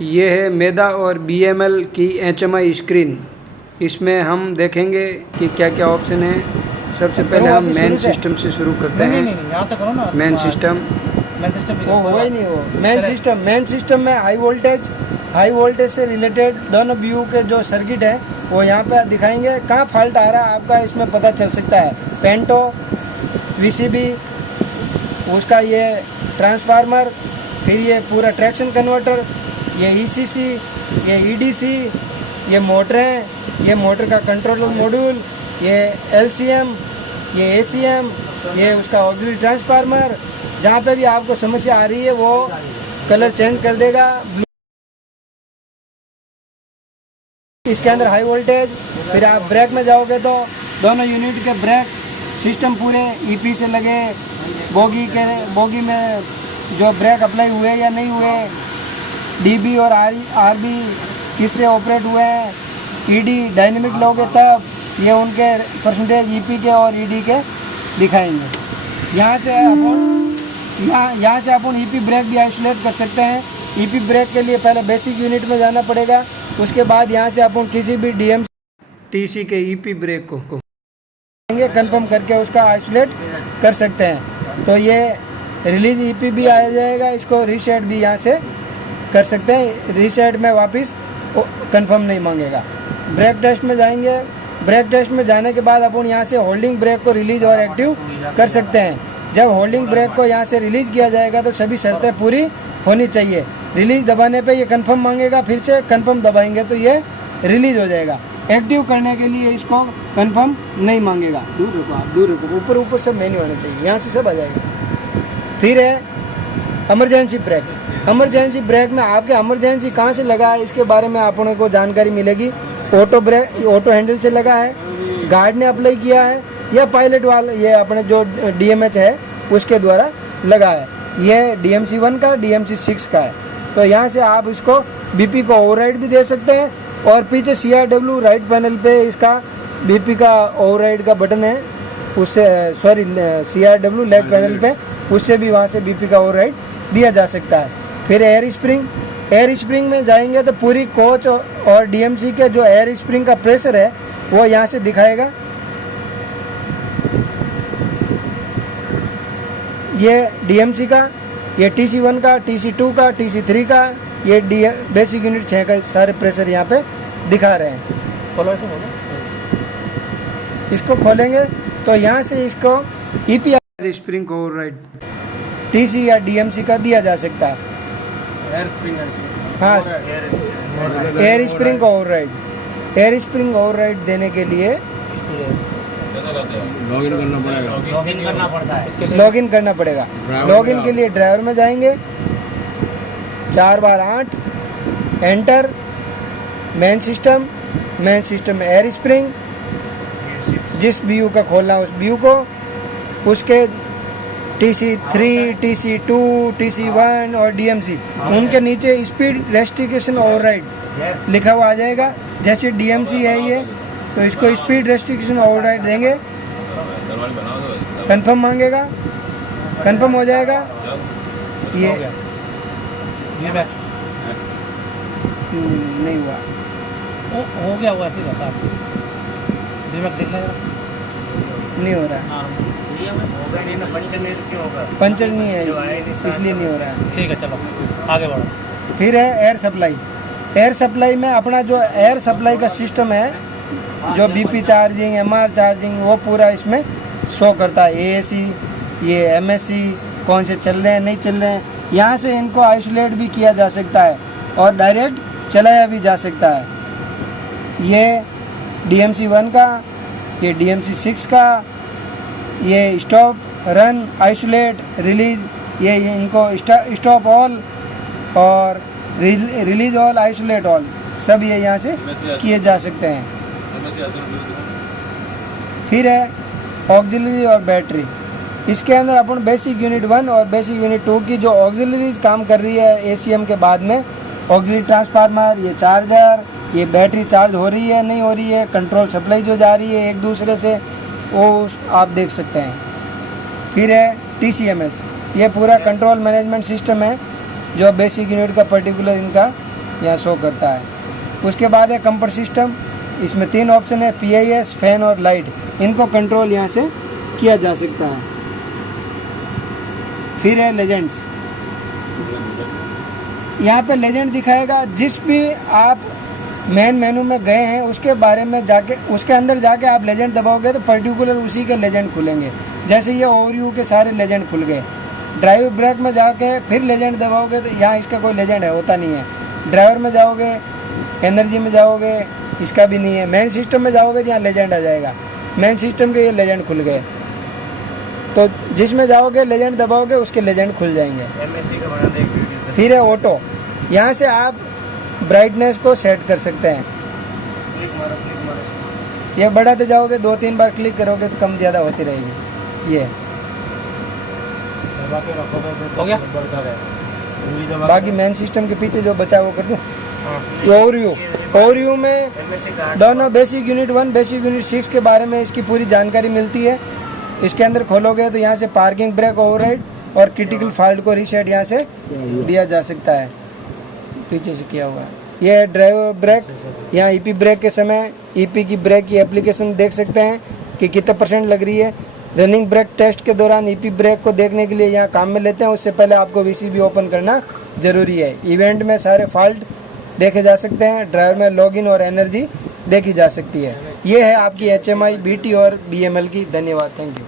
ये है मेदा और BML की HMI स्क्रीन। इसमें हम देखेंगे कि क्या क्या ऑप्शन है। सबसे पहले हम मेन सिस्टम से शुरू करते हैं। यहाँ से करो ना। मेन सिस्टम वो हुआ ही नहीं वो मेन सिस्टम में हाई वोल्टेज से रिलेटेड दोनों BU के जो सर्किट है वो यहाँ पे दिखाएंगे। कहाँ फॉल्ट आ रहा है आपका इसमें पता चल सकता है। पेंटो, VCB, उसका ये ट्रांसफार्मर, फिर ये पूरा ट्रैक्शन कन्वर्टर, ये ECC, ये EDC, ये मोटरें, ये मोटर का कंट्रोलर मॉड्यूल, ये LCM, ये ACM, ये उसका ऑक्सिलरी ट्रांसफार्मर। जहाँ पे भी आपको समस्या आ रही है वो कलर चेंज कर देगा। इसके अंदर हाई वोल्टेज। फिर आप ब्रेक में जाओगे तो दोनों यूनिट के ब्रेक सिस्टम पूरे EP से लगे, बोगी में जो ब्रेक अप्लाई हुए या नहीं हुए, DB और RB किससे ऑपरेट हुए हैं, ED डायनेमिक लोगे तब ये उनके परसेंटेज EP के और ED के दिखाएंगे। यहाँ से अपन EP ब्रेक भी आइसोलेट कर सकते हैं। EP ब्रेक के लिए पहले बेसिक यूनिट में जाना पड़ेगा, उसके बाद यहाँ से अपन किसी भी TC के EP ब्रेक को कंफर्म करके उसका आइसोलेट कर सकते हैं। तो ये रिलीज EP भी आ जाएगा, इसको रीसेट भी यहाँ से कर सकते हैं। रीसेट में वापस कंफर्म नहीं मांगेगा। ब्रेक टेस्ट में जाएंगे। ब्रेक टेस्ट में जाने के बाद अपन यहाँ से होल्डिंग ब्रेक को रिलीज और एक्टिव कर सकते हैं। जब होल्डिंग ब्रेक को यहाँ से रिलीज किया जाएगा तो सभी शर्तें पूरी होनी चाहिए। रिलीज दबाने पे ये कंफर्म मांगेगा, फिर से कंफर्म दबाएंगे तो ये रिलीज हो जाएगा। एक्टिव करने के लिए इसको कंफर्म नहीं मांगेगा। दूर रुको आप, दूर रुको, ऊपर से मेन्यू होना चाहिए, यहाँ से सब आ जाएगा। फिर है इमरजेंसी ब्रेक। इमरजेंसी ब्रेक में आपके इमरजेंसी कहाँ से लगा है इसके बारे में आप को जानकारी मिलेगी। ऑटो हैंडल से लगा है, गार्ड ने अप्लाई किया है, या पायलट वाला ये अपने जो DMH है उसके द्वारा लगा है। ये DMC1 का, DMC6 का है। तो यहाँ से आप इसको BP को ओवरराइड भी दे सकते हैं, और पीछे CRW राइट पैनल पे इसका BP का ओवरराइड का बटन है, उससे CRW लेफ्ट पैनल पे, उससे भी वहाँ से BP का ओवरराइड दिया जा सकता है। फिर एयर स्प्रिंग में जाएंगे तो पूरी कोच और DMC के जो एयर स्प्रिंग का प्रेशर है वो यहाँ से दिखाएगा। ये DMC का, ये TC1 का, TC2 का, TC3 का, ये बेसिक यूनिट 6 का सारे प्रेशर यहाँ पे दिखा रहे हैं। इसको खोलेंगे तो यहाँ से इसको EP स्प्रिंग को ओवरराइड TC या DMC का दिया जा सकता है। हाँ, एयर स्प्रिंग को ओवरराइड। एयर स्प्रिंग ओवरराइड देने के लिए लॉगिन करना पड़ेगा। लॉगिन के लिए ड्राइवर में जाएंगे, 4 बार 8 enter. Main system air spring, जिस BU का खोलना है उस BU को, उसके TC3, TC2, TC1 और DMC, उनके नीचे स्पीड रेस्ट्रिक्शन ओवरराइड लिखा हुआ आ जाएगा। जैसे DMC है ये, तो इसको स्पीड रेस्ट्रिक्शन ओवरराइड देंगे, कंफर्म मांगेगा, कंफर्म हो जाएगा। ये नहीं हुआ, हो गया, ऐसे ही रहता है। नहीं हो रहा है, पंचर नहीं है इसलिए नहीं हो रहा है। ठीक है, चलो आगे बढ़ो। फिर है एयर सप्लाई। एयर सप्लाई में अपना जो एयर सप्लाई का सिस्टम है, जो BP चार्जिंग, MR चार्जिंग, वो पूरा इसमें शो करता है। AAC, ये MSC कौन से चल रहे हैं, नहीं चल रहे हैं। यहाँ से इनको आइसोलेट भी किया जा सकता है और डायरेक्ट चलाया भी जा सकता है। ये DMC1 का, ये DMC6 का, ये स्टॉप, रन, आइसोलेट, रिलीज, ये इनको स्टॉप ऑल और रिलीज ऑल, आइसोलेट ऑल, सब ये यहाँ से किए जा सकते हैं। फिर है ऑक्सिलरी और बैटरी। इसके अंदर अपन बेसिक यूनिट 1 और बेसिक यूनिट 2 की जो ऑक्सिलरीज काम कर रही है ACM के बाद में, ऑक्सिलरी ट्रांसफार्मर, ये चार्जर, ये बैटरी चार्ज हो रही है नहीं हो रही है, कंट्रोल सप्लाई जो जा रही है एक दूसरे से, वो आप देख सकते हैं। फिर है TCMS, ये पूरा कंट्रोल मैनेजमेंट सिस्टम है जो बेसिक यूनिट का पर्टिकुलर इनका यहाँ शो करता है। उसके बाद है कंफर्ट सिस्टम, इसमें 3 ऑप्शन है, PIS, फैन और लाइट। इनको कंट्रोल यहाँ से किया जा सकता है। फिर है लेजेंड्स, यहाँ पे लेजेंड दिखाएगा। जिस भी आप मेन मेनू में गए हैं उसके बारे में जाके, उसके अंदर जाके आप लेजेंड दबाओगे तो पर्टिकुलर उसी के लेजेंड खुलेंगे। जैसे ये ओवरव्यू के सारे लेजेंड खुल गए। ड्राइव ब्रेक में जाके फिर लेजेंड दबाओगे तो यहाँ इसका कोई लेजेंड है, होता नहीं है। ड्राइवर में जाओगे, एनर्जी में जाओगे, इसका भी नहीं है। मेन सिस्टम में जाओगे तो यहाँ लेजेंड आ जाएगा। मेन सिस्टम के ये लेजेंड खुल गए, तो जिसमें जाओगे लेजेंड दबाओगे उसके लेजेंड खुल जाएंगे। फिर है ऑटो, यहाँ से आप ब्राइटनेस को सेट कर सकते हैं। ये बढ़ाते जाओगे, 2-3 बार क्लिक करोगे तो कम ज़्यादा होती रहेगी। ये हो गया। बाकी मेन सिस्टम के पीछे जो बचा वो कर दूँ। ओवरव्यू में दोनों बेसिक यूनिट 1, बेसिक यूनिट 6 के बारे में इसकी पूरी जानकारी मिलती है। इसके अंदर खोलोगे तो यहाँ से पार्किंग ब्रेक, ओवरराइड और क्रिटिकल फॉल्ट को रीसेट यहाँ से दिया जा सकता है। पीछे से किया हुआ है। ये है ड्राइवर ब्रेक, यहाँ EP ब्रेक के समय EP की ब्रेक की एप्लीकेशन देख सकते हैं कि कितना % लग रही है। रनिंग ब्रेक टेस्ट के दौरान EP ब्रेक को देखने के लिए यहाँ काम में लेते हैं। उससे पहले आपको VCB ओपन करना जरूरी है। इवेंट में सारे फॉल्ट देखे जा सकते हैं। ड्राइवर में लॉगिन और एनर्जी देखी जा सकती है। ये है आपकी HMI, BT और BML की। धन्यवाद, थैंक यू।